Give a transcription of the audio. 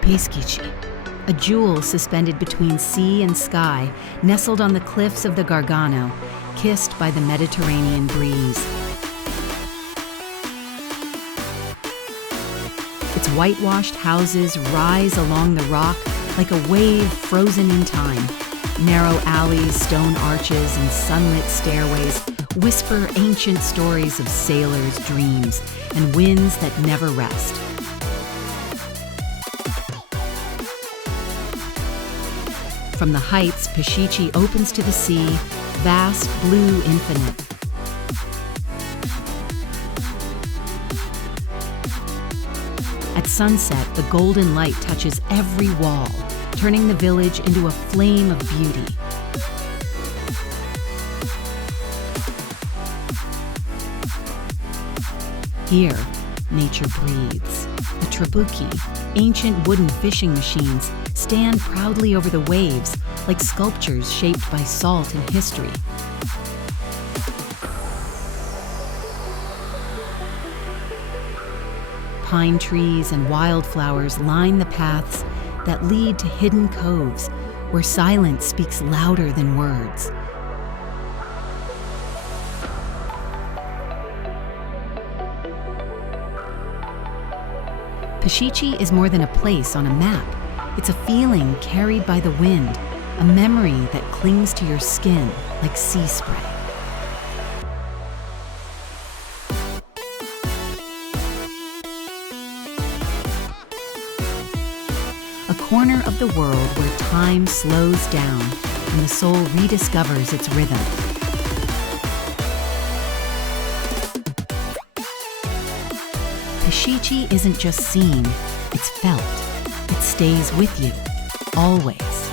Peschici, a jewel suspended between sea and sky, nestled on the cliffs of the Gargano, kissed by the Mediterranean breeze. Its whitewashed houses rise along the rock like a wave frozen in time. Narrow alleys, stone arches, and sunlit stairways whisper ancient stories of sailors' dreams and winds that never rest. From the heights, Peschici opens to the sea, vast, blue, infinite. At sunset, the golden light touches every wall, turning the village into a flame of beauty. Here, nature breathes. The trabucchi, ancient wooden fishing machines, stand proudly over the waves like sculptures shaped by salt and history. Pine trees and wildflowers line the paths that lead to hidden coves where silence speaks louder than words. Peschici is more than a place on a map. It's a feeling carried by the wind, a memory that clings to your skin like sea spray. A corner of the world where time slows down and the soul rediscovers its rhythm. Peschici isn't just seen, it's felt. It stays with you, always.